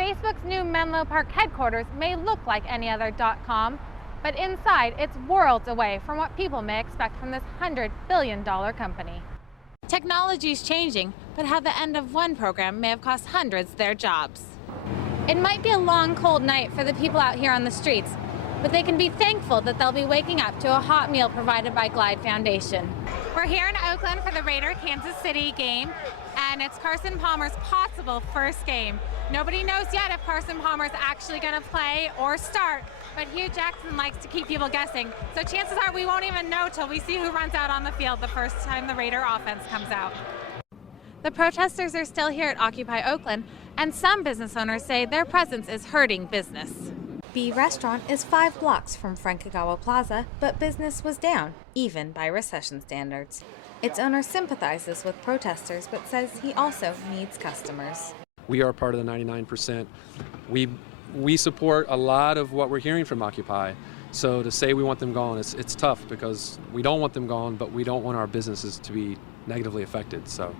Facebook's new Menlo Park headquarters may look like any other .com, but inside it's worlds away from what people may expect from this $100 billion company. Technology's changing, but how the end of one program may have cost hundreds their jobs. It might be a long, cold night for the people out here on the streets, but they can be thankful that they'll be waking up to a hot meal provided by Glide Foundation. We're here in Oakland for the Raider-Kansas City game, and it's Carson Palmer's possible first game. Nobody knows yet if Carson Palmer's actually going to play or start, but Hugh Jackson likes to keep people guessing. So chances are we won't even know till we see who runs out on the field the first time the Raider offense comes out. The protesters are still here at Occupy Oakland, and some business owners say their presence is hurting business. B Restaurant is 5 blocks from Frankigawa Plaza, but business was down, even by recession standards. Its owner sympathizes with protesters, but says he also needs customers. We are part of the 99%. We support a lot of what we're hearing from Occupy. So to say we want them gone, it's tough because we don't want them gone, but we don't want our businesses to be negatively affected. So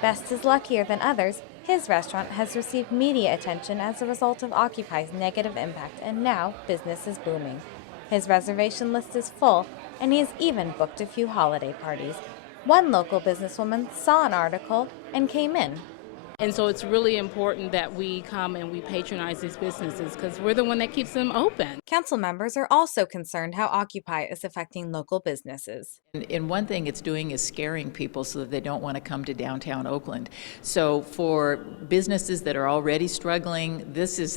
Best is luckier than others. His restaurant has received media attention as a result of Occupy's negative impact, and now business is booming. His reservation list is full, and he has even booked a few holiday parties. One local businesswoman saw an article and came in. And so it's really important that we come and we patronize these businesses because we're the one that keeps them open. Council members are also concerned how Occupy is affecting local businesses. And one thing it's doing is scaring people so that they don't want to come to downtown Oakland. So for businesses that are already struggling, this is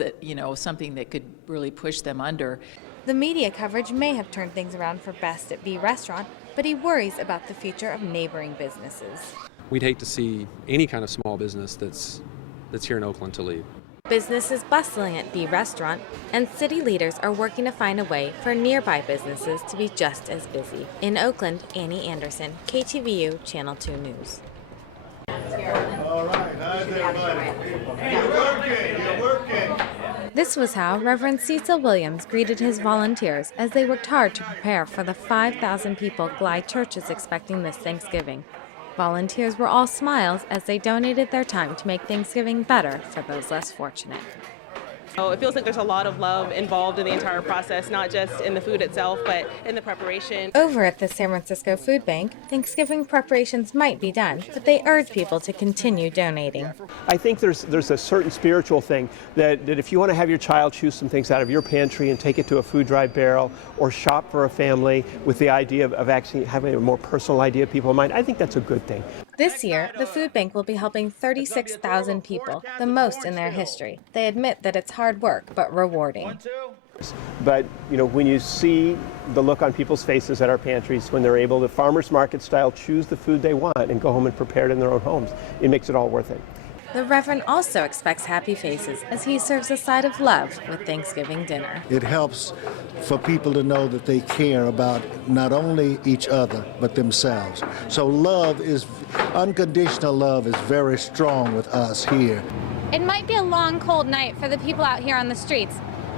something that could really push them under. The media coverage may have turned things around for Best at B Restaurant, but he worries about the future of neighboring businesses. we'd hate to see any kind of small business that's here in Oakland to leave. Business is bustling at B Restaurant, and city leaders are working to find a way for nearby businesses to be just as busy. In Oakland, Annie Andersen, KTVU Channel 2 News. All right, how's everybody? You're working. This was how Reverend Cecil Williams greeted his volunteers as they worked hard to prepare for the 5,000 people Glide Church is expecting this Thanksgiving. Volunteers were all smiles as they donated their time to make Thanksgiving better for those less fortunate. It feels like there's a lot of love involved in the entire process, not just in the food itself, but in the preparation. Over at the San Francisco Food Bank, Thanksgiving preparations might be done, but they urge people to continue donating. I think there's a certain spiritual thing that if you want to have your child choose some things out of your pantry and take it to a food drive barrel or shop for a family with the idea of actually having a more personal idea of people in mind, I think that's a good thing. This year, the food bank will be helping 36,000 people, the most in their history. They admit that it's hard work, but rewarding. But, when you see the look on people's faces at our pantries when they're able to farmers market style choose the food they want and go home and prepare it in their own homes, it makes it all worth it. The Reverend also expects happy faces as he serves a side of love with Thanksgiving dinner. It helps for people to know that they care about not only each other, but themselves. So unconditional love is very strong with us here. It might be a long, cold night for the people out here on the streets,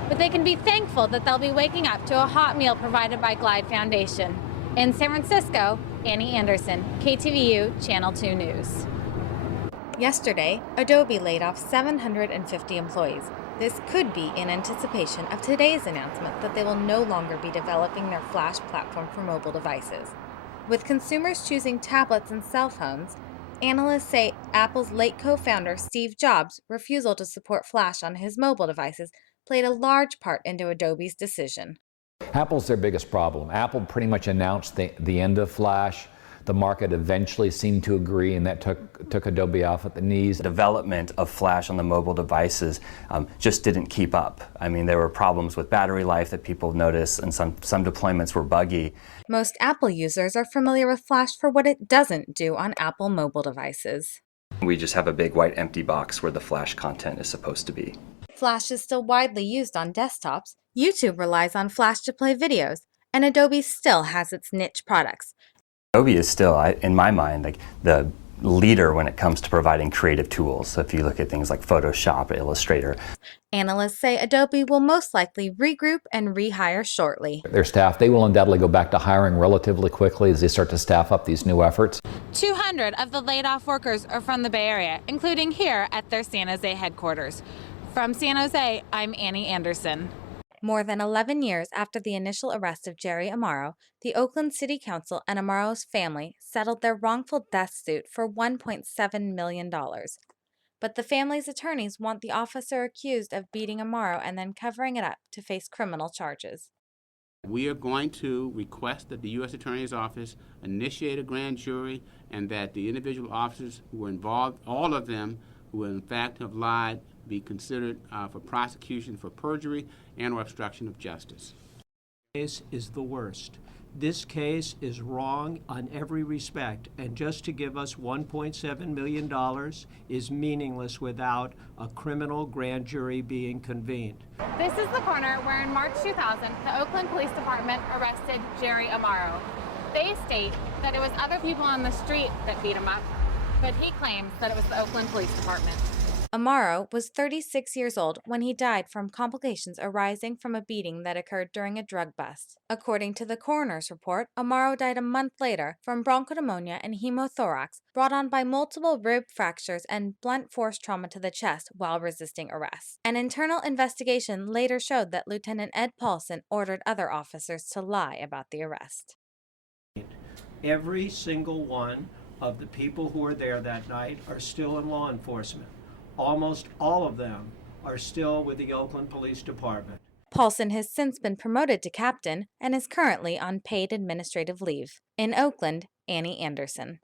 but they can be thankful that they'll be waking up to a hot meal provided by Glide Foundation. In San Francisco, Annie Andersen, KTVU Channel 2 News. Yesterday, Adobe laid off 750 employees. This could be in anticipation of today's announcement that they will no longer be developing their Flash platform for mobile devices. With consumers choosing tablets and cell phones, analysts say Apple's late co-founder Steve Jobs' refusal to support Flash on his mobile devices played a large part into Adobe's decision. Apple's their biggest problem. Apple pretty much announced the end of Flash. The market eventually seemed to agree, and that took Adobe off at the knees. The development of Flash on the mobile devices just didn't keep up. I mean, there were problems with battery life that people noticed, and some deployments were buggy. Most Apple users are familiar with Flash for what it doesn't do on Apple mobile devices. We just have a big white empty box where the Flash content is supposed to be. Flash is still widely used on desktops. YouTube relies on Flash to play videos, and Adobe still has its niche products. Adobe is still, in my mind, like the leader when it comes to providing creative tools. So if you look at things like Photoshop, Illustrator. Analysts say Adobe will most likely regroup and rehire shortly. Their staff, they will undoubtedly go back to hiring relatively quickly as they start to staff up these new efforts. 200 of the laid-off workers are from the Bay Area, including here at their San Jose headquarters. From San Jose, I'm Annie Andersen. More than 11 years after the initial arrest of Jerry Amaro, the Oakland City Council and Amaro's family settled their wrongful death suit for $1.7 million. But the family's attorneys want the officer accused of beating Amaro and then covering it up to face criminal charges. We are going to request that the U.S. Attorney's Office initiate a grand jury and that the individual officers who were involved, all of them who in fact have lied, be considered for prosecution for perjury and or obstruction of justice. This case is the worst. This case is wrong on every respect, and just to give us $1.7 million is meaningless without a criminal grand jury being convened. This is the corner where in March 2000, the Oakland Police Department arrested Jerry Amaro. They state that it was other people on the street that beat him up, but he claims that it was the Oakland Police Department. Amaro was 36 years old when he died from complications arising from a beating that occurred during a drug bust. According to the coroner's report, Amaro died a month later from bronchopneumonia and hemothorax brought on by multiple rib fractures and blunt force trauma to the chest while resisting arrest. An internal investigation later showed that Lieutenant Ed Paulson ordered other officers to lie about the arrest. Every single one of the people who were there that night are still in law enforcement. Almost all of them are still with the Oakland Police Department. Paulson has since been promoted to captain and is currently on paid administrative leave. In Oakland, Annie Andersen.